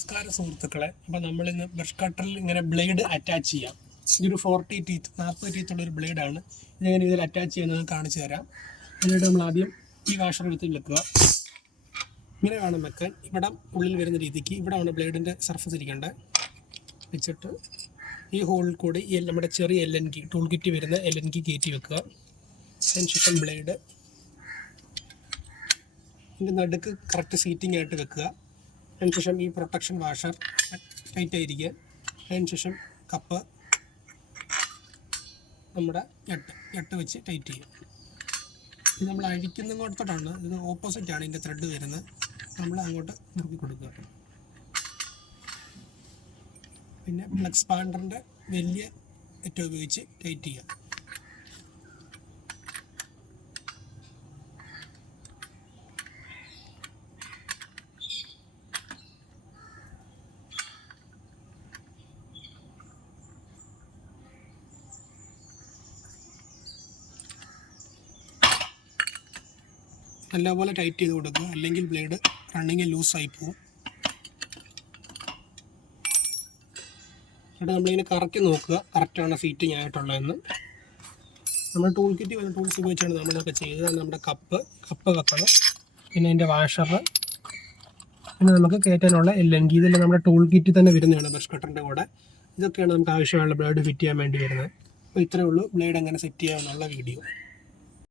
നമസ്കാരം സുഹൃത്തുക്കളെ. അപ്പോൾ നമ്മൾ ഇന്ന് ബ്രഷ് കട്ടറിൽ ഇങ്ങനെ ബ്ലേഡ് അറ്റാച്ച് ചെയ്യാം. ഇതൊരു ഫോർട്ടി ടീത്ത് നാൽപ്പത് ടീത്തുള്ള ഒരു ബ്ലേഡാണ് ഇതെങ്ങനെ ഇതിൽ അറ്റാച്ച് ചെയ്യുന്നത് കാണിച്ചു തരാം. എന്നിട്ട് നമ്മൾ ആദ്യം ഈ വാഷർ എടുത്ത് വെക്കുക. ഇങ്ങനെ വേണം വെക്കാൻ ഇവിടെ ഉള്ളിൽ വരുന്ന രീതിക്ക് ഇവിടെ ആണ് സർഫസ് ഇരിക്കേണ്ടത് വെച്ചിട്ട് ഈ ഹോളിൽ കൂടി ഈ നമ്മുടെ ചെറിയ L N key tool kit വരുന്ന എൽ എൻ കി കയറ്റി വെക്കുക. അതിനുശേഷം ബ്ലേഡ് ഇതിന്റെ നടുക്ക് കറക്റ്റ് സീറ്റിംഗ് ആയിട്ട് വെക്കുക. അതിനുശേഷം ഈ പ്രൊട്ടക്ഷൻ വാഷർ ടൈറ്റ് ആയിരിക്കുക. അതിനുശേഷം കപ്പ് നമ്മുടെ എട്ട് എട്ട് വെച്ച് ടൈറ്റ് ചെയ്യും ഇത് നമ്മൾ അഴിക്കുന്ന കൊടുത്തിട്ടാണ് ഇത് ആണ് ഇതിന്റെ ത്രെഡ് വരുന്നത്. നമ്മൾ അങ്ങോട്ട് മുറുക്കി കൊടുക്കുക. പിന്നെ ഫ്ലക്സ് പാണ്ടറിന്റെ വലിയ ഏറ്റവും ഉപയോഗിച്ച് ടൈറ്റ് ചെയ്യുക. നല്ലപോലെ ടൈറ്റ് ചെയ്ത് കൊടുക്കുക. അല്ലെങ്കിൽ ബ്ലേഡ് റണ്ണിങ് ലൂസായി പോകും എന്നിട്ട് നമ്മളിങ്ങനെ കറക്കി നോക്കുക. കറക്റ്റാണ് ഫീറ്റിംഗ് ആയിട്ടുള്ളതെന്ന്. നമ്മൾ ടൂൾ കിറ്റ് വന്ന ടൂൾസ് ഉപയോഗിച്ചാണ് നമ്മളിതൊക്കെ ചെയ്തത്. നമ്മുടെ കപ്പ് കപ്പ് വെക്കണം. പിന്നെ അതിന്റെ വാഷർ പിന്നെ നമുക്ക് കയറ്റാനുള്ള ജി ഇതെല്ലാം നമ്മുടെ ടൂൾ കിറ്റിൽ തന്നെ വരുന്നതാണ് ബ്രഷ് കട്ടറിന്റെ കൂടെ. ഇതൊക്കെയാണ് നമുക്ക് ആവശ്യമുള്ള ബ്ലേഡ് ഫിറ്റ് ചെയ്യാൻ വേണ്ടി വരുന്നത്. അപ്പോൾ ഇത്രയേ ഉള്ളൂ. ബ്ലേഡ് എങ്ങനെ സെറ്റ് ചെയ്യാമെന്നുള്ള വീഡിയോ